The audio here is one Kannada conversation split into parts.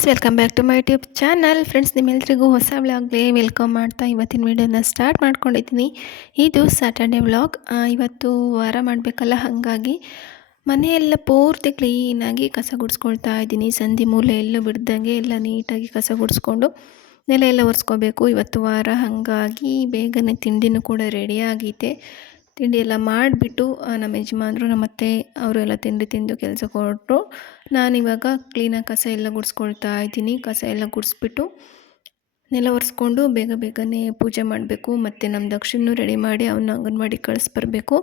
Guys welcome back to my YouTube channel friends ನಿಮ್ಮೆಲ್ರಿಗೂ ಹೊಸ ವ್ಲಾಗ್ಗೆ ವೆಲ್ಕಮ್ ಮಾಡ್ತಾ ಇವತ್ತಿನ ವೀಡಿಯೋನ ಸ್ಟಾರ್ಟ್ ಮಾಡ್ಕೊಂಡಿದ್ದೀನಿ. ಇದು ಸ್ಯಾಟರ್ಡೆ ವ್ಲಾಗ್ ಇವತ್ತು ವಾರ ಮಾಡಬೇಕಲ್ಲ, ಹಾಗಾಗಿ ಮನೆಯೆಲ್ಲ ಪೂರ್ತಿ ಕ್ಲೀನಾಗಿ ಕಸ ಗುಡಿಸ್ಕೊಳ್ತಾ ಇದ್ದೀನಿ. ಸಂಧಿ ಮೂಲೆ ಎಲ್ಲೂ ಬಿಡ್ದಂಗೆ ಎಲ್ಲ ನೀಟಾಗಿ ಕಸ ಗುಡಿಸ್ಕೊಂಡು ನೆಲ ಎಲ್ಲ ಒರೆಸ್ಕೋಬೇಕು. ಇವತ್ತು ವಾರ, ಹಾಗಾಗಿ ಬೇಗನೆ ತಿಂಡಿನೂ ಕೂಡ ರೆಡಿಯಾಗೈತೆ ಆಗೈತೆ. ತಿಂಡಿ ಎಲ್ಲ ಮಾಡಿಬಿಟ್ಟು ನಮ್ಮ ಯಜಮಾನ್ರು, ನಮ್ಮ ಅತ್ತೆ ಅವರೆಲ್ಲ ತಿಂಡಿ ತಿಂದು ಕೆಲಸಕ್ಕೆ ನಾನು ನಾನಿವಾಗ ಕ್ಲೀನಾಗಿ ಕಸ ಎಲ್ಲ ಗುಡಿಸ್ಕೊಳ್ತಾ ಇದ್ದೀನಿ. ಕಸ ಎಲ್ಲ ಗುಡಿಸ್ಬಿಟ್ಟು ನೆಲ ಒರೆಸ್ಕೊಂಡು ಬೇಗ ಬೇಗನೆ ಪೂಜೆ ಮಾಡಬೇಕು. ಮತ್ತು ನಮ್ಮ ದಕ್ಷಿಣನೂ ರೆಡಿ ಮಾಡಿ ಅವನ್ನ ಅಂಗನವಾಡಿ ಕಳಿಸ್ಬರ್ಬೇಕು.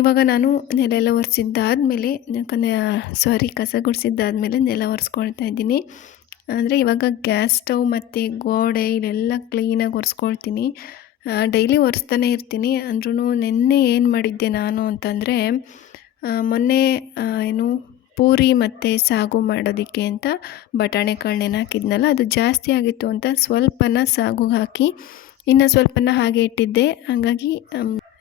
ಇವಾಗ ನಾನು ನೆಲ ಎಲ್ಲ ಒರೆಸಿದ್ದಾದಮೇಲೆ ಸಾರಿ ಕಸ ಗುಡಿಸಿದ್ದಾದಮೇಲೆ ನೆಲ ಒರೆಸ್ಕೊಳ್ತಾ ಇದ್ದೀನಿ. ಅಂದರೆ ಇವಾಗ ಗ್ಯಾಸ್ ಸ್ಟವ್ ಮತ್ತು ಗೋಡೆ ಇಲ್ಲೆಲ್ಲ ಕ್ಲೀನಾಗಿ ಒರೆಸ್ಕೊಳ್ತೀನಿ. ಡೈಲಿ ಒರೆಸ್ತಾನೆ ಇರ್ತೀನಿ. ಅಂದ್ರೂ ನಿನ್ನೆ ಏನು ಮಾಡಿದ್ದೆ ನಾನು ಅಂತಂದರೆ ಮೊನ್ನೆ ಏನು ಪೂರಿ ಮತ್ತು ಸಾಗು ಮಾಡೋದಕ್ಕೆ ಅಂತ ಬಟಾಣೆ ಕಾಳು ನೆನೆ ಅದು ಜಾಸ್ತಿ ಆಗಿತ್ತು ಅಂತ ಸ್ವಲ್ಪನ ಸಾಗುಗೆ ಹಾಕಿ, ಇನ್ನು ಸ್ವಲ್ಪನ ಹಾಗೆ ಇಟ್ಟಿದ್ದೆ. ಹಾಗಾಗಿ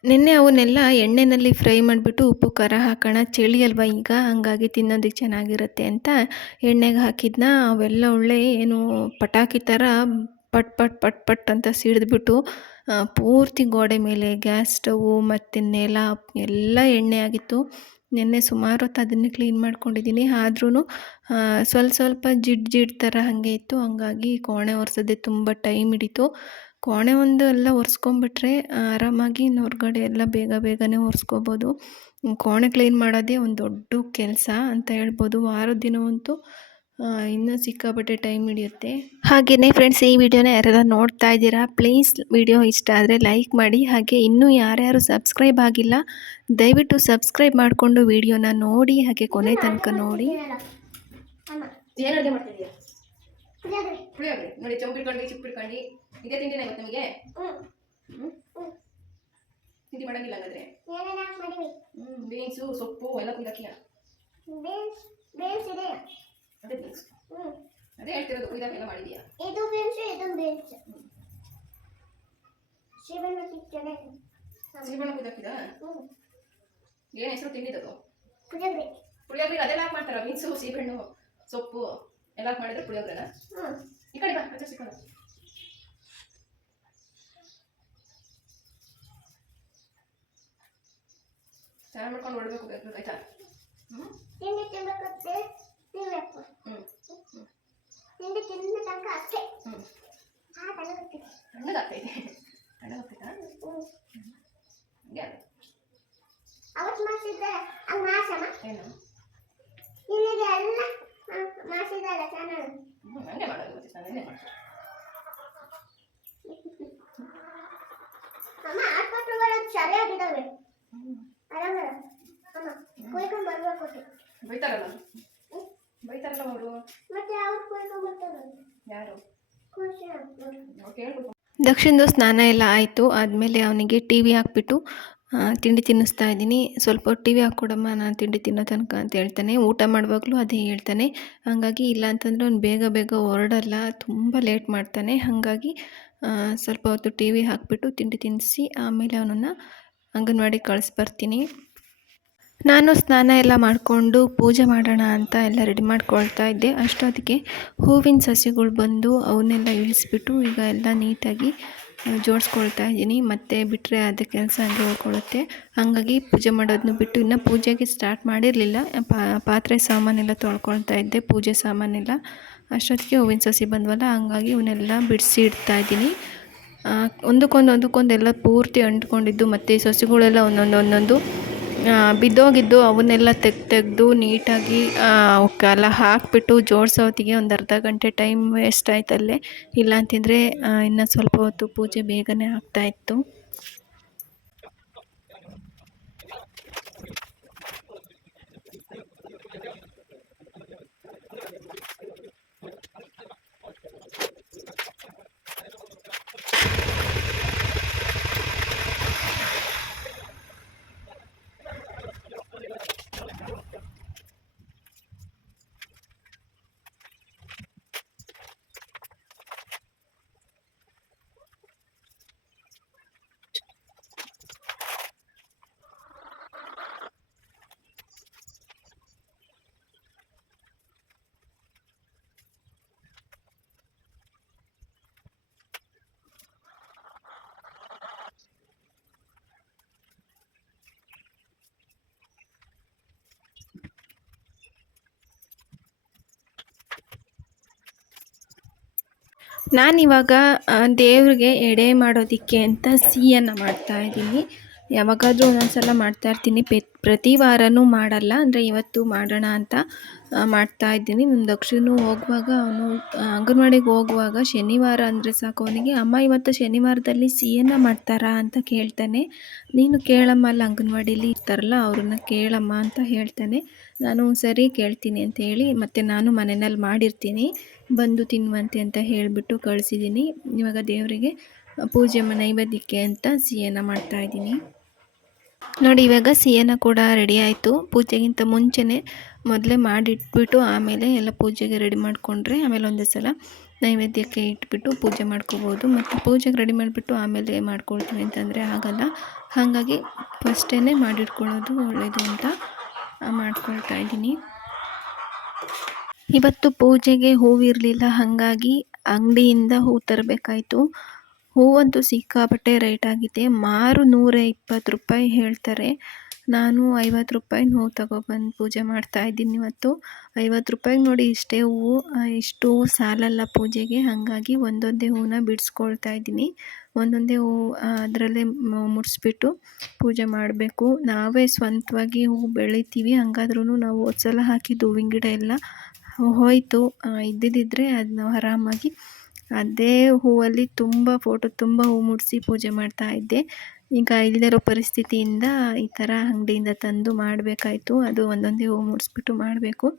ನಿನ್ನೆ ಅವನ್ನೆಲ್ಲ ಎಣ್ಣೆಯಲ್ಲಿ ಫ್ರೈ ಮಾಡಿಬಿಟ್ಟು ಉಪ್ಪು, ಖಾರ ಹಾಕೋಣ, ಚಳಿ ಅಲ್ವಾ ಈಗ, ಹಂಗಾಗಿ ತಿನ್ನೋದಕ್ಕೆ ಚೆನ್ನಾಗಿರುತ್ತೆ ಅಂತ ಎಣ್ಣೆಗೆ ಹಾಕಿದ್ನ. ಅವೆಲ್ಲ ಒಳ್ಳೆ ಏನು ಪಟಾಕಿ ಥರ ಪಟ್ ಪಟ್ ಪಟ್ ಪಟ್ ಅಂತ ಸಿಡಿದ್ಬಿಟ್ಟು ಪೂರ್ತಿ ಗೋಡೆ ಮೇಲೆ ಗ್ಯಾಸ್ ಸ್ಟವು ಮತ್ತು ನೆಲ ಎಲ್ಲ ಎಣ್ಣೆ ಆಗಿತ್ತು. ನಿನ್ನೆ ಸುಮಾರು ಹೊತ್ತು ಅದನ್ನೇ ಕ್ಲೀನ್ ಮಾಡ್ಕೊಂಡಿದ್ದೀನಿ. ಆದ್ರೂ ಸ್ವಲ್ಪ ಸ್ವಲ್ಪ ಜಿಡ್ ಜಿಡ್ ಥರ ಹಾಗೆ ಇತ್ತು. ಹಂಗಾಗಿ ಕೋಣೆ ಒರೆಸೋದೇ ತುಂಬ ಟೈಮ್ ಹಿಡಿತು. ಕೋಣೆ ಒಂದು ಎಲ್ಲ ಒರೆಸ್ಕೊಂಬಿಟ್ರೆ ಆರಾಮಾಗಿ ಹೊರಗಡೆ ಎಲ್ಲ ಬೇಗ ಬೇಗನೆ ಒರೆಸ್ಕೋಬೋದು. ಕೋಣೆ ಕ್ಲೀನ್ ಮಾಡೋದೇ ಒಂದು ದೊಡ್ಡ ಕೆಲಸ ಅಂತ ಹೇಳ್ಬೋದು. ವಾರದ ದಿನವಂತೂ ಇನ್ನೂ ಸಿಕ್ಕಾಪಟ್ಟೆ ಟೈಮ್ ಹಿಡಿಯುತ್ತೆ. ಹಾಗೆಯೇ ಫ್ರೆಂಡ್ಸ್ ಈ ವಿಡಿಯೋನ ಯಾರೆಲ್ಲ ನೋಡ್ತಾ ಇದ್ದೀರಾ ಪ್ಲೀಸ್ ವಿಡಿಯೋ ಇಷ್ಟ ಆದರೆ ಲೈಕ್ ಮಾಡಿ ಹಾಗೆ ಇನ್ನೂ ಯಾರ್ಯಾರು ಸಬ್ಸ್ಕ್ರೈಬ್ ಆಗಿಲ್ಲ ದಯವಿಟ್ಟು ಸಬ್ಸ್ಕ್ರೈಬ್ ಮಾಡಿಕೊಂಡು ವಿಡಿಯೋನ ನೋಡಿ ಹಾಗೆ ಕೊನೆ ತನಕ ನೋಡಿ. ಏನು ಅಡುಗೆ ಮಾಡ್ತಿದ್ದೀಯ? ಪುಳಿಯೋಗರೆ. ನೋಡಿ ಚಂಪು ಇಟ್ಕೊಂಡು ಚಿಪ್ಪು ಇಟ್ಕೊಂಡು ಇದೇ ತಿಂಡಿನ ಇವತ್ತು ನಮಗೆ? ತಿಂಡಿ ಮಾಡಂಗಿಲ್ಲ ಹಂಗಾದ್ರೆ? ಹ್ಞೂ ಬೀನ್ಸು ಸೊಪ್ಪು ಎಲ್ಲ ಕುಯ್ದಾಕಿಯ? ಅದೇ ಬೀನ್ಸ್ ಅದೇ ಹೇಳ್ತಿರೋದು ಎಲ್ಲ ಮಾಡಿದೀಯಾ ಇದು ಬೀನ್ಸ್ ಇದು ಬೀನ್ಸ್ ಶಿವನ ಕಿಚ್ಚನೆ ಸಿರಿಬಣ್ಣ ಕುಯ್ದಾಕಿದ ಏನು ಹೆಸರು ತಿಂಡಿದದು? ಪುಳಿಯೋಗರೆ. ಪುಳಿಯೋಗರೆ ಅದೆಲ್ಲ ಹಾಕಿ ಮಾಡ್ತಾರ? ಮೀನ್ಸು ಸೀಬೆಹಣ್ಣು ಸೊಪ್ಪು ಎಲ್ಲ ಹಾಕಿ ಮಾಡಿದ್ರೆ ಪುಳಿಯೋಗರೆನ? ಈ ಕಡೆ ಬಾ ಅಚ್ಚ ಸಿಕ್ಕೋಣ ಚೆನ್ನಾಗಿ ಮಾಡ್ಕೊಂಡು ಹೊಡ್ಬೇಕು ಬೇಕು ಆಯ್ತಾ ಹ್ಞೂ ತಿಂಡಿ ತಿನ್ಬೇಕಂತೆ ತಿನ್ಬೇಕು ಹ್ಞೂ ತಿಂಡಿ ತಿನ್ನ ತನಕ ಅಷ್ಟೇ ಆ ತನಕ ತಣ್ಣಗಾಗ್ತೈತೆ ತಣ್ಣಗಾಗ್ತೈತಾ ಹಂಗೆ. ಅವತ್ತು ಮಾಡಿಸಿದ್ದೆ ಹಂಗೆ ಮಾಸಮ್ಮ ಏನು ನಿನಗೆ ಎಲ್ಲ ಮಾಡಿಸಿದಲ್ಲ ಚೆನ್ನಾಗಿ ಹಂಗೆ ಮಾಡೋದು ಗೊತ್ತಿ ನಾನು ಮಾಡ್ತೀನಿ ಅಮ್ಮ ಆಸ್ಪತ್ರೆಗಳು ಸರಿಯಾಗಿದ್ದಾವೆ. ಹ್ಞೂ ಆರಾಮ ಅಮ್ಮ ಕುಯ್ಕೊಂಡು ಬರ್ಬೇಕು. ಬೈತಾರಲ್ಲ. ಬೈತಾರಲ್ಲ ಅವರು? ಮತ್ತೆ ಅವ್ರು ಕುಯ್ಕೊಂಡು ಬರ್ತಾರೆ. ಯಾರು? ದಕ್ಷಿಣದು ಸ್ನಾನ ಎಲ್ಲ ಆಯಿತು ಆದಮೇಲೆ ಅವನಿಗೆ ಟಿ ವಿ ಹಾಕ್ಬಿಟ್ಟು ತಿಂಡಿ ತಿನ್ನಿಸ್ತಾ ಇದ್ದೀನಿ. ಸ್ವಲ್ಪ ಟಿ ವಿ ಹಾಕ್ಕೊಡಮ್ಮ ನಾನು ತಿಂಡಿ ತಿನ್ನೋ ತನಕ ಅಂತ ಹೇಳ್ತಾನೆ. ಊಟ ಮಾಡುವಾಗಲೂ ಅದೇ ಹೇಳ್ತಾನೆ. ಹಾಗಾಗಿ ಇಲ್ಲ ಅಂತಂದ್ರೆ ಅವ್ನು ಬೇಗ ಬೇಗ ಹೊರಡಲ್ಲ ತುಂಬ ಲೇಟ್ ಮಾಡ್ತಾನೆ. ಹಾಗಾಗಿ ಸ್ವಲ್ಪ ಹೊತ್ತು ಟಿ ವಿ ಹಾಕ್ಬಿಟ್ಟು ತಿಂಡಿ ತಿನ್ನಿಸಿ ಆಮೇಲೆ ಅವನನ್ನು ಅಂಗನವಾಡಿ ಕಳಿಸ್ಬರ್ತೀನಿ ನಾನು ಸ್ನಾನ ಎಲ್ಲ ಮಾಡಿಕೊಂಡು ಪೂಜೆ ಮಾಡೋಣ ಅಂತ ಎಲ್ಲ ರೆಡಿ ಮಾಡ್ಕೊಳ್ತಾ ಇದ್ದೆ. ಅಷ್ಟೊತ್ತಿಗೆ ಹೂವಿನ ಸಸಿಗಳು ಬಂದು ಅವನ್ನೆಲ್ಲ ಇಳಿಸ್ಬಿಟ್ಟು ಈಗ ಎಲ್ಲ ನೀಟಾಗಿ ಜೋಡಿಸ್ಕೊಳ್ತಾ ಇದ್ದೀನಿ. ಮತ್ತೆ ಬಿಟ್ಟರೆ ಅದು ಕೆಲಸ ಹಂಗೆ ಉಳ್ಕೊಳ್ಳುತ್ತೆ. ಹಾಗಾಗಿ ಪೂಜೆ ಮಾಡೋದನ್ನು ಬಿಟ್ಟು ಇನ್ನೂ ಪೂಜೆಗೆ ಸ್ಟಾರ್ಟ್ ಮಾಡಿರಲಿಲ್ಲ. ಪಾತ್ರೆ ಸಾಮಾನೆಲ್ಲ ತೊಳ್ಕೊಳ್ತಾ ಇದ್ದೆ, ಪೂಜೆ ಸಾಮಾನೆಲ್ಲ. ಅಷ್ಟೊತ್ತಿಗೆ ಹೂವಿನ ಸಸಿ ಬಂದವಲ್ಲ, ಹಂಗಾಗಿ ಇವನ್ನೆಲ್ಲ ಬಿಡಿಸಿ ಇಡ್ತಾ ಇದ್ದೀನಿ. ಒಂದಕ್ಕೊಂದು ಒಂದಕ್ಕೊಂದು ಎಲ್ಲ ಪೂರ್ತಿ ಅಂಟ್ಕೊಂಡಿದ್ದು, ಮತ್ತು ಸಸಿಗಳೆಲ್ಲ ಒಂದೊಂದು ಒಂದೊಂದು ಬಿದ್ದೋಗಿದ್ದು ಅವನ್ನೆಲ್ಲ ತೆಗ್ದು ತೆಗೆದು ನೀಟಾಗಿ ಅವಕ್ಕೆಲ್ಲ ಹಾಕಿಬಿಟ್ಟು ಜೋಡಿಸೋ ಹೊತ್ತಿಗೆ ಒಂದು ಅರ್ಧ ಗಂಟೆ ಟೈಮ್ ವೇಸ್ಟ್ ಆಯ್ತಲ್ಲೇ. ಇಲ್ಲ ಅಂತಿದ್ರೆ ಇನ್ನು ಸ್ವಲ್ಪ ಹೊತ್ತು ಪೂಜೆ ಬೇಗನೆ ಆಗ್ತಾಯಿತ್ತು ನಾನಿವಾಗ ದೇವ್ರಿಗೆ ಎಡೆ ಮಾಡೋದಕ್ಕೆ ಅಂತ ಸಿಹಿಯನ್ನು ಮಾಡ್ತಾ ಯಾವಾಗಾದರೂ ಒಂದೊಂದ್ಸಲ ಮಾಡ್ತಾ ಇರ್ತೀನಿ. ಪೆ, ಪ್ರತಿ ವಾರನೂ ಮಾಡಲ್ಲ, ಅಂದರೆ ಇವತ್ತು ಮಾಡೋಣ ಅಂತ ಮಾಡ್ತಾ ಇದ್ದೀನಿ. ನನ್ನ ದಕ್ಷಿಣ ಹೋಗುವಾಗ ಅವನು ಅಂಗನವಾಡಿಗೆ ಹೋಗುವಾಗ ಶನಿವಾರ ಅಂದರೆ ಸಾಕು, ಅವನಿಗೆ, ಅಮ್ಮ, ಇವತ್ತು ಶನಿವಾರದಲ್ಲಿ ಸಿಹಿಯನ್ನು ಮಾಡ್ತಾರಾ ಅಂತ ಕೇಳ್ತಾನೆ. ನೀನು ಕೇಳಮ್ಮ, ಅಲ್ಲಿ ಅಂಗನವಾಡೀಲಿ ಇರ್ತಾರಲ್ಲ, ಅವ್ರನ್ನ ಕೇಳಮ್ಮ ಅಂತ ಹೇಳ್ತಾನೆ. ನಾನು ಸರಿ ಕೇಳ್ತೀನಿ ಅಂತ ಹೇಳಿ, ಮತ್ತು ನಾನು ಮನೆಯಲ್ಲಿ ಮಾಡಿರ್ತೀನಿ. ಬಂದು ತಿನ್ನುವಂತೆ ಅಂತ ಹೇಳಿಬಿಟ್ಟು ಕಳಿಸಿದ್ದೀನಿ. ಇವಾಗ ದೇವರಿಗೆ ಪೂಜೆ ನೈವೇದ್ಯಕ್ಕೆ ಅಂತ ಸಿಹಿಯನ್ನು ಮಾಡ್ತಾಯಿದ್ದೀನಿ ನೋಡಿ, ಇವಾಗ ಸಿಹಿನ ಕೂಡ ರೆಡಿ ಆಯಿತು. ಪೂಜೆಗಿಂತ ಮುಂಚೆನೇ ಮೊದಲೇ ಮಾಡಿಟ್ಬಿಟ್ಟು ಆಮೇಲೆ ಎಲ್ಲ ಪೂಜೆಗೆ ರೆಡಿ ಮಾಡಿಕೊಂಡ್ರೆ ಆಮೇಲೆ ಒಂದೇ ಸಲ ನೈವೇದ್ಯಕ್ಕೆ ಇಟ್ಬಿಟ್ಟು ಪೂಜೆ ಮಾಡ್ಕೋಬೋದು. ಮತ್ತು ಪೂಜೆಗೆ ರೆಡಿ ಮಾಡಿಬಿಟ್ಟು ಆಮೇಲೆ ಮಾಡ್ಕೊಳ್ತೀವಿ ಅಂತಂದರೆ ಆಗಲ್ಲ. ಹಾಗಾಗಿ ಫಸ್ಟೇ ಮಾಡಿಟ್ಕೊಳ್ಳೋದು ಒಳ್ಳೆಯದು ಅಂತ ಮಾಡ್ಕೊಳ್ತಾ ಇದ್ದೀನಿ. ಇವತ್ತು ಪೂಜೆಗೆ ಹೂವಿರಲಿಲ್ಲ, ಹಾಗಾಗಿ ಅಂಗಡಿಯಿಂದ ಹೂ ತರಬೇಕಾಯಿತು. ಹೂವಂತೂ ಸಿಕ್ಕಾಪಟ್ಟೆ ರೇಟ್ ಆಗಿದೆ. ಮಾರು ನೂರ ಇಪ್ಪತ್ತು ರೂಪಾಯಿ ಹೇಳ್ತಾರೆ. ನಾನು ಐವತ್ತು ರೂಪಾಯಿ ಹೂವು ತಗೊಬಂದು ಪೂಜೆ ಮಾಡ್ತಾ ಇದ್ದೀನಿ ಇವತ್ತು. ಐವತ್ತು ರೂಪಾಯಿಗೆ ನೋಡಿ ಇಷ್ಟೇ ಹೂವು ಇಷ್ಟು ಹೂವು ಸಾಲಲ್ಲ ಪೂಜೆಗೆ. ಹಾಗಾಗಿ ಒಂದೊಂದೇ ಹೂವನ್ನ ಬಿಡಿಸ್ಕೊಳ್ತಾ ಇದ್ದೀನಿ. ಒಂದೊಂದೇ ಹೂವು ಅದರಲ್ಲೇ ಮುಡಿಸ್ಬಿಟ್ಟು ಪೂಜೆ ಮಾಡಬೇಕು. ನಾವೇ ಸ್ವಂತವಾಗಿ ಹೂವು ಬೆಳಿತೀವಿ. ಹಂಗಾದ್ರೂ ನಾವು ಹೋದ್ಸಲ ಹಾಕಿದ್ದು ಹೂವಿನ ಗಿಡ ಎಲ್ಲ ಹೋಯಿತು. ಇದ್ದಿದ್ದರೆ ಅದನ್ನ ಆರಾಮಾಗಿ ಅದೇ ಹೂವಲ್ಲಿ ತುಂಬ ಫೋಟೋ ತುಂಬ ಹೂ ಮುಡಿಸಿ ಪೂಜೆ ಮಾಡ್ತಾ ಇದ್ದೆ. ಈಗ ಇಲ್ಲದಿರೋ ಪರಿಸ್ಥಿತಿಯಿಂದ ಈ ಥರ ಅಂಗಡಿಯಿಂದ ತಂದು ಮಾಡಬೇಕಾಯ್ತು. ಅದು ಒಂದೊಂದೇ ಹೂ ಮುಡಿಸ್ಬಿಟ್ಟು ಮಾಡಬೇಕು.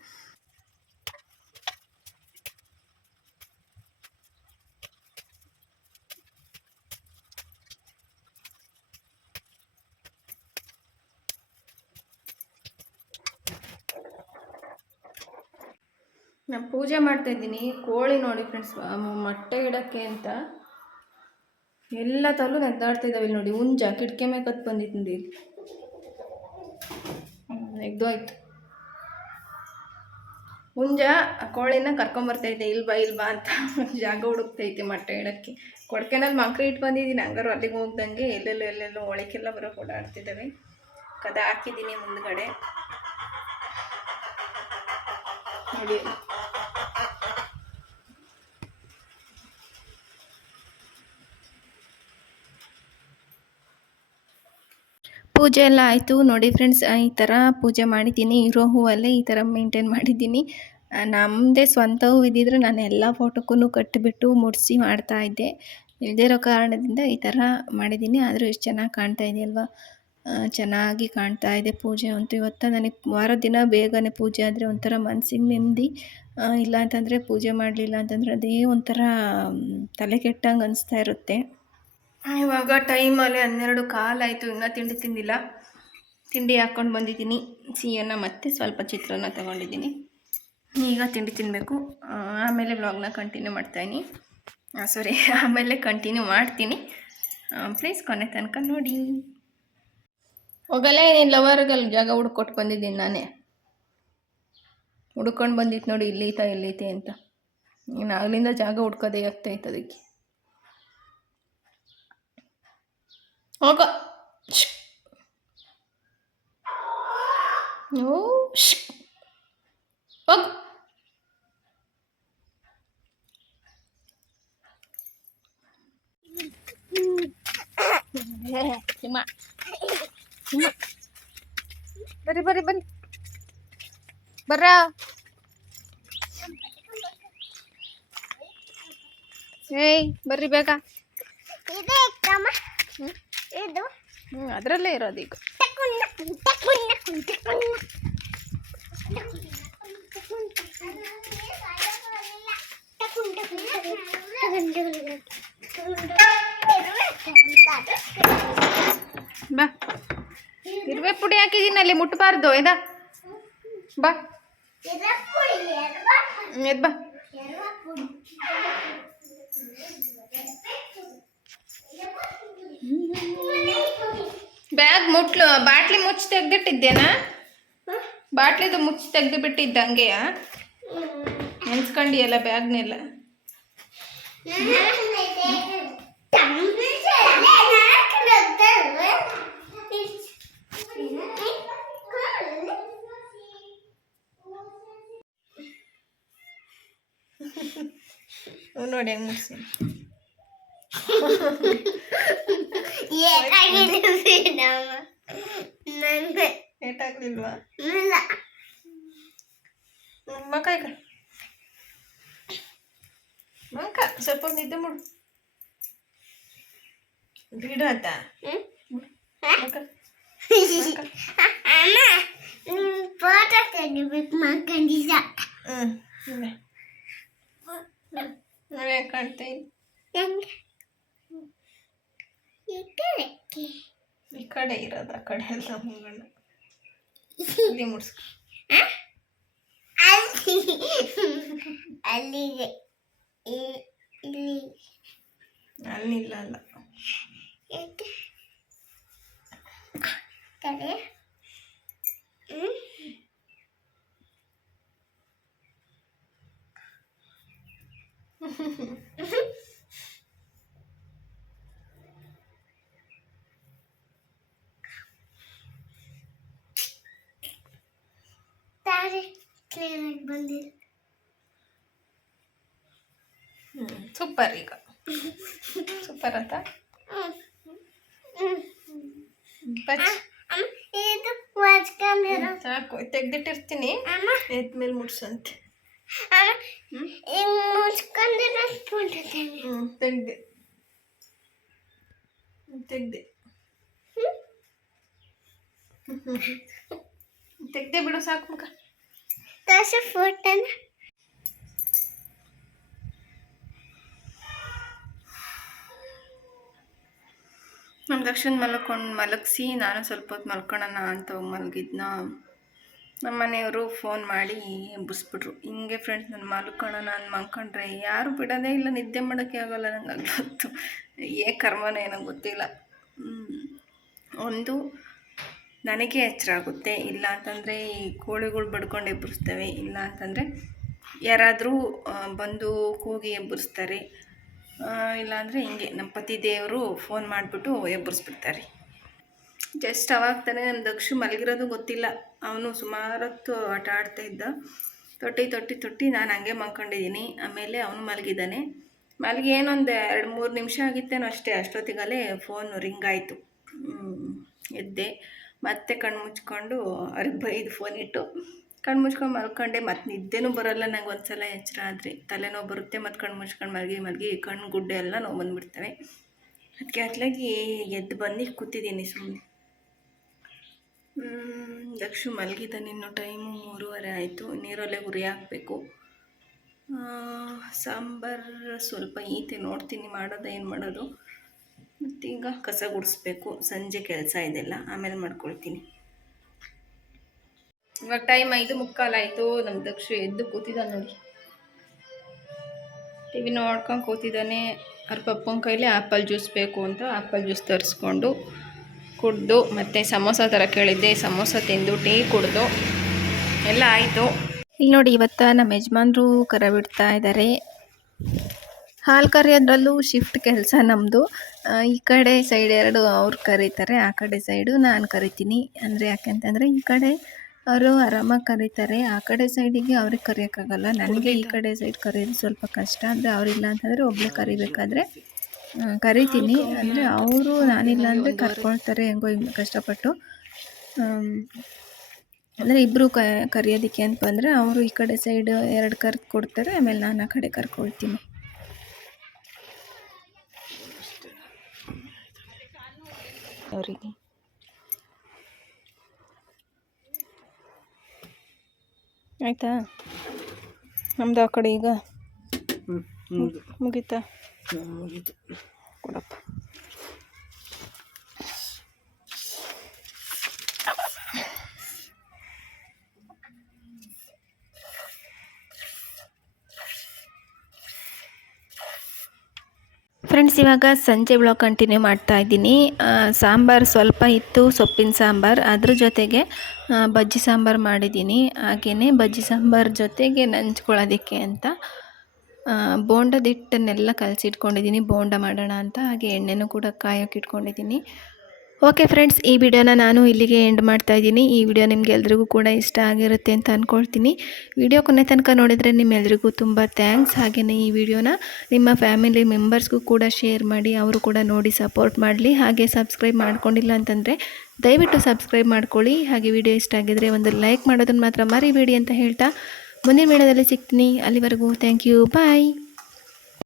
ನಾನು ಪೂಜೆ ಮಾಡ್ತಾ ಇದ್ದೀನಿ. ಕೋಳಿ ನೋಡಿ ಫ್ರೆಂಡ್ಸ್ ಮೊಟ್ಟೆ ಇಡೋಕ್ಕೆ ಅಂತ. ಎಲ್ಲ ತಲೂ ಇಲ್ಲಿ ನೋಡಿ. ಹುಂಜ ಕಿಟಕಿ ಮೇಲೆ ಕತ್ ಬಂದಿತ್ತು ನೋಡಿ ಇಲ್ಲಿ. ನೆಗ್ದೋಯ್ತು. ಹುಂಜ ಕೋಳಿನ ಕರ್ಕೊಂಬರ್ತೈತೆ ಇಲ್ಲಿ ಇಲ್ಬಾ ಅಂತ. ಜಾಗ ಹುಡುಕ್ತೈತೆ ಮೊಟ್ಟೆ ಇಡೋಕ್ಕೆ. ಕೊಡ್ಕೆನಲ್ಲಿ ಮಕ್ಳು ಇಟ್ಟು ಬಂದಿದ್ದೀನಿ. ಹಂಗಾರು ಅಲ್ಲಿಗೆ ಹೋಗ್ದಂಗೆ ಎಲ್ಲೆಲ್ಲೋ ಎಲ್ಲೆಲ್ಲೋ ಒಳಕ್ಕೆಲ್ಲ ಬರೋ ಓಡಾಡ್ತಿದ್ದಾವೆ. ಕದ ಹಾಕಿದ್ದೀನಿ ಮುಂದ್ಗಡೆ. ನೋಡಿ. ಪೂಜೆ ಎಲ್ಲ ಆಯಿತು. ನೋಡಿ ಫ್ರೆಂಡ್ಸ್ ಈ ಥರ ಪೂಜೆ ಮಾಡಿದ್ದೀನಿ. ಇರೋ ಹೂವಲ್ಲೇ ಈ ಥರ ಮೇಂಟೈನ್ ಮಾಡಿದ್ದೀನಿ. ನಮ್ಮದೇ ಸ್ವಂತ ಹೂ ಇದ್ದಿದ್ರೆ ನಾನು ಎಲ್ಲ ಫೋಟೋಕ್ಕೂ ಕಟ್ಟಿಬಿಟ್ಟು ಮುಡಿಸಿ ಮಾಡ್ತಾ ಇದ್ದೆ. ಇಲ್ಲದೇ ಇರೋ ಕಾರಣದಿಂದ ಈ ಥರ ಮಾಡಿದ್ದೀನಿ. ಆದರೂ ಎಷ್ಟು ಚೆನ್ನಾಗಿ ಕಾಣ್ತಾ ಇದೆ ಅಲ್ವಾ? ಚೆನ್ನಾಗಿ ಕಾಣ್ತಾ ಇದೆ ಪೂಜೆ ಅಂತೂ. ಇವತ್ತು ನನಗೆ ವಾರ ದಿನ ಬೇಗನೆ ಪೂಜೆ ಆದರೆ ಒಂಥರ ಮನಸ್ಸಿಗೆ ನೆಮ್ಮದಿ. ಇಲ್ಲ ಅಂತಂದರೆ ಪೂಜೆ ಮಾಡಲಿಲ್ಲ ಅಂತಂದರೆ ಅದೇ ಒಂಥರ ತಲೆ ಕೆಟ್ಟಂಗೆ ಅನಿಸ್ತಾ ಇರುತ್ತೆ. ಇವಾಗ ಟೈಮಲ್ಲಿ ಹನ್ನೆರಡು ಕಾಲಾಯಿತು, ಇನ್ನೂ ತಿಂಡಿ ತಿಂದಿಲ್ಲ. ತಿಂಡಿ ಹಾಕ್ಕೊಂಡು ಬಂದಿದ್ದೀನಿ. ಸಿಹಿಯನ್ನು ಮತ್ತೆ ಸ್ವಲ್ಪ ಚಿತ್ರಾನ್ನ ತಗೊಂಡಿದ್ದೀನಿ. ಈಗ ತಿಂಡಿ ತಿನ್ನಬೇಕು ಆಮೇಲೆ ಬ್ಲಾಗ್ನ ಕಂಟಿನ್ಯೂ ಮಾಡ್ತಾಯಿನಿ ಸಾರಿ ಆಮೇಲೆ ಕಂಟಿನ್ಯೂ ಮಾಡ್ತೀನಿ. ಪ್ಲೀಸ್ ಕೊನೆ ತನಕ ನೋಡಿ. ಹೋಗಲ್ಲ ಏನೇನು ಲವರ್ಗಲ್ಲಿ ಜಾಗ ಹುಡ್ಕೊಟ್ಟು ಬಂದಿದ್ದೀನಿ ನಾನೇ. ಹುಡ್ಕೊಂಡು ಬಂದಿತ್ತು ನೋಡಿ ಇಲ್ಲೈತಾ ಇಲ್ಲೈತೆ ಅಂತ. ಇನ್ನು ಆಗಲಿಂದ ಜಾಗ ಹುಡ್ಕೋದೇ ಆಗ್ತಾಯಿತ್ತು ಅದಕ್ಕೆ. Oh No. Oh, Cuma. Cuma. Bari bari bari. Bara. Hey, bari beka. Ini kamar. Hmm? ಇದು? ಹ್ಞೂ ಅದರಲ್ಲೇ ಇರೋದು ಈಗ. ಬಾ. ಇರುವೆ ಪುಡಿ ಹಾಕಿದ್ದೀನಿ ಅಲ್ಲಿ ಮುಟ್ಟಬಾರ್ದು ಎದ ಬಾ. ಎದ್ ಬಾ. ಬ್ಯಾಗ್ ಮುಟ್ಲು ಬಾಟ್ಲಿ ಮುಚ್ಚಿ ತೆಗ್ದಿಟ್ಟಿದ್ದೇನಾ? ಬಾಟ್ಲಿದು ಮುಚ್ಚಿ ತೆಗ್ದು ಬಿಟ್ಟಿದ್ದ ಹಂಗೆಯಾ? ನೆನ್ಸ್ಕೊಂಡಿಯಲ್ಲ ಬ್ಯಾಗ್ನೆಲ್ಲ? ನೋಡಿ ಹೆಂಗ್ ಏಟಾಗ್ಲಿಲ್ವಾ ಇಲ್ಲ ಮಕ್ಕ ಈಗ ಮಕ್ಕ ಸ್ವಲ್ಪ ಹೊತ್ತು ನಿದ್ದೆ ಮಾಡು ಬಿಡು ಆತ ಹ್ಮ್? ಮಕ್ಕ ಅಮ್ಮ ನಿಮ್ ಫೋಟೋ ತೆಗಿಬೇಕು ಮಕ್ಕಂದಿಸ ಹ್ಞೂ ಇಲ್ಲ ನಾವೇ ಕಾಣ್ತಾ ಇದ್ವಿ ನಂಗೆ ಈ ಕಡೆಕ್ಕೆ ಈ ಕಡೆ ಇರೋದು ಆ ಕಡೆ ಎಲ್ಲ ಮುಂಗಣ್ಣ ಇಲ್ಲಿ ಮುಡ್ಸ್ಕೊ ಅಲ್ಲಿ ಅಲ್ಲಿಗೆ ಇ- ಇಲ್ಲಿ ಅಲ್ಲಿಲ್ಲ ಅಲ್ಲ ಯಾಕೆ? ಕಡೆ ಹ್ಮ್ ತಾರೆ ಕ್ಲಿಯರ್ ಬಂದಿಲ್ಲ ಹ್ಞೂ ಸೂಪರ್ ಈಗ ಸೂಪರ್ ಆತ ಹ್ಮ್. ಹ್ಮ್. ಬಚ್ ಅಮ್ಮ ಇದು ವಾಚ್ ಕ್ಯಾಮೆರಾ ಸಾಕು ತೆಗ್ದಿಟ್ಟಿರ್ತೀನಿ. ಅಮ್ಮ. ಎದ್ಮೇಲೆ ಮುಡ್ಸಂತೆ. ಅಮ್ಮ ಈಗ ಮುಚ್ಕೊಂಡಿರೋ ಫೋಟೋ ತೆಗಿ ಹ್ಞೂ ತೆಗ್ದೆ. ತೆಗ್ದೆ. ತೆಗ್ದೆ ಬಿಡು ಸಾಕು ಮುಖ. ತೋರ್ಸು ಫೋಟೋನ ನಮ್ಮ ದಕ್ಷಿಣ ಮಲ್ಕೊಂಡು ಮಲಗಿಸಿ, ನಾನು ಸ್ವಲ್ಪ ಹೊತ್ತು ಮಲ್ಕೊಳ್ಳೋಣ ಅಂತ ಹೋಗಿ ಮಲಗಿದ್ನ. ನಮ್ಮ ಮನೆಯವರು ಫೋನ್ ಮಾಡಿ ಎಬ್ಬಿಸ್ಬಿಟ್ರು. ಹಿಂಗೆ ಫ್ರೆಂಡ್ಸ್ ನಾನು ಮಲ್ಕೊಳ್ಳೋಣ ಅಂತ ಮಲ್ಕೊಂಡ್ರೆ ಯಾರು ಬಿಡೋದೇ ಇಲ್ಲ, ನಿದ್ದೆ ಮಾಡೋಕ್ಕೆ ಆಗೋಲ್ಲ ನಂಗೆ ಗೊತ್ತು. ಏ ಕರ್ಮನೇ ಏನೋ ಗೊತ್ತಿಲ್ಲ. ಒಂದು, ನನಗೆ ಎಚ್ಚರ ಆಗುತ್ತೆ. ಇಲ್ಲ ಅಂತಂದರೆ ಈ ಕೋಳಿಗಳು ಬಡ್ಕೊಂಡು ಎಬ್ಬರಿಸ್ತವೆ ಇಲ್ಲ ಅಂತಂದರೆ ಯಾರಾದರೂ ಬಂದು ಕೂಗಿ ಎಬ್ಬರಿಸ್ತಾರೆ ಇಲ್ಲಾಂದರೆ ಹಿಂಗೆ ನಮ್ಮ ಪತಿ ದೇವರು ಫೋನ್ ಮಾಡಿಬಿಟ್ಟು ಎಬ್ಬರಿಸ್ಬಿಡ್ತಾರೆ ಜಸ್ಟ್ ಅವಾಗ ತಾನೇ ನನ್ನ ದಕ್ಷು ಮಲಗಿರೋದು ಗೊತ್ತಿಲ್ಲ. ಅವನು ಸುಮಾರು ಹೊತ್ತು ಆಟ ಆಡ್ತಾ ಇದ್ದ. ತೊಟ್ಟಿ ತೊಟ್ಟಿ ತೊಟ್ಟಿ ನಾನು ಹಂಗೆ ಮಲ್ಕೊಂಡಿದ್ದೀನಿ. ಆಮೇಲೆ ಅವನು ಮಲಗಿದ್ದಾನೆ. ಮಲಗಿ ಏನೊಂದು ಎರಡು ಮೂರು ನಿಮಿಷ ಆಗಿತ್ತೇನೋ ಅಷ್ಟೇ, ಅಷ್ಟೊತ್ತಿಗಲೇ ಫೋನ್ ರಿಂಗ್ ಆಯಿತು. ಎದ್ದೆ. ಮತ್ತೆ ಕಣ್ಣು ಮುಚ್ಕೊಂಡು ಅವ್ರಿಗೆ ಬೈದು ಫೋನ್ ಇಟ್ಟು ಕಣ್ಣು ಮುಚ್ಕೊಂಡು ಮಲ್ಕೊಂಡೆ ಮತ್ತು ನಿದ್ದೆನೂ ಬರೋಲ್ಲ. ನಂಗೆ ಒಂದ್ಸಲ ಎಚ್ಚರ ಆದರೆ ತಲೆನೋವು ಬರುತ್ತೆ ಮತ್ತು ಕಣ್ಣು ಮುಚ್ಕೊಂಡು ಮಲಗಿ ಮಲಗಿ ಕಣ್ಣು ಗುಡ್ಡೆ ಎಲ್ಲ ನೋವು ಬಂದುಬಿಡ್ತವೆ. ಅದಕ್ಕೆ ಅಟ್ಲಾಗಿ ಎದ್ದು ಬಂದು ಕೂತಿದ್ದೀನಿ ಸುಮ್ಮನೆ ದಕ್ಷು ಮಲಗಿದ್ದಾನೆ ಇನ್ನು ಟೈಮು ಮೂರುವರೆ ಆಯಿತು. ನೀರಲ್ಲೇ ಉರಿ ಹಾಕಬೇಕು. ಸಾಂಬಾರು ಸ್ವಲ್ಪ ಈತೆ ನೋಡ್ತೀನಿ ಮಾಡೋದು, ಏನು ಮಾಡೋದು. ಮತ್ತೀಗ ಕಸ ಗುಡಿಸ್ಬೇಕು. ಸಂಜೆ ಕೆಲಸ ಇದೆಲ್ಲ, ಆಮೇಲೆ ಮಾಡ್ಕೊಳ್ತೀನಿ. ಇವಾಗ ಟೈಮ್ ಐದು ಮುಕ್ಕಾಲಾಯಿತು ನಮ್ಮ ದಕ್ಷ ಎದ್ದು ಕೂತಿದ್ದಾನೆ ನೋಡಿ. ಟಿ ವಿ ನೋಡ್ಕೊಂಡು ಕೂತಿದ್ದಾನೆ ಅವ್ರ ಪಪ್ಪನ ಕೈಲಿ ಆ್ಯಪಲ್ ಜ್ಯೂಸ್ ಬೇಕು ಅಂತ ಆ್ಯಪಲ್ ಜ್ಯೂಸ್ ತರಿಸ್ಕೊಂಡು ಕುಡ್ದು, ಮತ್ತು ಸಮೋಸ ಥರ ಕೇಳಿದ್ದೆ. ಸಮೋಸ ತಿಂದು, ಟೀ ಕುಡ್ದು, ಎಲ್ಲ ಆಯಿತು. ಇಲ್ಲಿ ನೋಡಿ ಇವತ್ತು ನಮ್ಮ ಯಜಮಾನ್ರು ಕರ ಬಿಡ್ತಾ ಇದ್ದಾರೆ ಹಾಲು ಕರೆಯೋದ್ರಲ್ಲೂ ಶಿಫ್ಟ್ ಕೆಲಸ ನಮ್ಮದು ಈ ಕಡೆ ಸೈಡ್ ಎರಡು ಅವ್ರು ಕರೀತಾರೆ, ಆ ಕಡೆ ಸೈಡು ನಾನು ಕರಿತೀನಿ. ಅಂದರೆ ಯಾಕೆಂತಂದರೆ ಈ ಕಡೆ ಅವರು ಆರಾಮಾಗಿ ಕರೀತಾರೆ. ಆ ಕಡೆ ಸೈಡಿಗೆ ಅವ್ರಿಗೆ ಕರೆಯೋಕ್ಕಾಗಲ್ಲ. ನನಗೆ ಈ ಕಡೆ ಸೈಡ್ ಕರೆಯೋದು ಸ್ವಲ್ಪ ಕಷ್ಟ. ಅಂದರೆ ಅವರಿಲ್ಲ ಅಂತಂದರೆ ಒಬ್ಬಳೆ ಕರಿಬೇಕಾದ್ರೆ ಕರಿತೀನಿ. ಅಂದರೆ ಅವರು ನಾನಿಲ್ಲ ಅಂದರೆ ಕರ್ಕೊಳ್ತಾರೆ ಹೆಂಗೋ ಹಿಂಗೆ ಕಷ್ಟಪಟ್ಟು. ಅಂದರೆ ಇಬ್ಬರು ಕ, ಕರೆಯೋದಕ್ಕೆ ಅಂತ ಬಂದರೆ ಅವರು ಈ ಕಡೆ ಸೈಡ್ ಎರಡು ಕರ್ದು ಕೊಡ್ತಾರೆ ಆಮೇಲೆ ನಾನು ಆ ಕಡೆ ಕರ್ಕೊಳ್ತೀನಿ. ಅವರಿಗೆ. ಆಯಿತಾ? ನಮ್ದು ಆ ಕಡೆ ಈಗ. ಮುಗೀತಾ. ಕೊಡಪ್ಪ. ಫ್ರೆಂಡ್ಸ್ ಇವಾಗ ಸಂಜೆ ಬ್ಲಾಗ್ ಕಂಟಿನ್ಯೂ ಮಾಡ್ತಾ ಇದ್ದೀನಿ. ಸಾಂಬಾರು ಸ್ವಲ್ಪ ಇತ್ತು, ಸೊಪ್ಪಿನ ಸಾಂಬಾರು. ಅದ್ರ ಜೊತೆಗೆ ಬಜ್ಜಿ ಸಾಂಬಾರು ಮಾಡಿದ್ದೀನಿ. ಹಾಗೆಯೇ ಬಜ್ಜಿ ಸಾಂಬಾರು ಜೊತೆಗೆ ನಂಚ್ಕೊಳ್ಳೋದಕ್ಕೆ ಅಂತ. ಬೋಂಡದಿಟ್ಟನ್ನೆಲ್ಲ ಕಲಸಿಟ್ಕೊಂಡಿದ್ದೀನಿ. ಬೋಂಡ ಮಾಡೋಣ ಅಂತ. ಹಾಗೆ ಎಣ್ಣೆನೂ ಕೂಡ ಕಾಯೋಕೆ ಇಟ್ಕೊಂಡಿದ್ದೀನಿ. ಓಕೆ ಫ್ರೆಂಡ್ಸ್, ಈ ವಿಡಿಯೋನ ನಾನು ಇಲ್ಲಿಗೆ ಎಂಡ್ ಮಾಡ್ತಾ ಇದ್ದೀನಿ. ಈ ವಿಡಿಯೋ ನಿಮ್ಗೆ ಎಲ್ರಿಗೂ ಕೂಡ ಇಷ್ಟ ಆಗಿರುತ್ತೆ ಅಂತ ಅಂದ್ಕೊಳ್ತೀನಿ ವಿಡಿಯೋ ಕೊನೆ ತನಕ ನೋಡಿದರೆ ನಿಮ್ಮೆಲ್ರಿಗೂ ತುಂಬ ಥ್ಯಾಂಕ್ಸ್ ಹಾಗೆಯೇ ಈ ವಿಡಿಯೋನ ನಿಮ್ಮ ಫ್ಯಾಮಿಲಿ ಮೆಂಬರ್ಸ್ಗೂ ಕೂಡ ಶೇರ್ ಮಾಡಿ, ಅವರು ಕೂಡ ನೋಡಿ ಸಪೋರ್ಟ್ ಮಾಡಲಿ. ಹಾಗೆ ಸಬ್ಸ್ಕ್ರೈಬ್ ಮಾಡ್ಕೊಂಡಿಲ್ಲ ಅಂತಂದರೆ ದಯವಿಟ್ಟು ಸಬ್ಸ್ಕ್ರೈಬ್ ಮಾಡ್ಕೊಳ್ಳಿ. ಹಾಗೆ ವಿಡಿಯೋ ಇಷ್ಟ ಆಗಿದರೆ ಒಂದು ಲೈಕ್ ಮಾಡೋದನ್ನು ಮಾತ್ರ ಮರಿಬೇಡಿ ಅಂತ ಹೇಳ್ತಾ ಮುಂದಿನ ವಿಡಿಯೋದಲ್ಲಿ ಸಿಗ್ತೀನಿ. ಅಲ್ಲಿವರೆಗೂ ಥ್ಯಾಂಕ್ ಯು ಬಾಯ್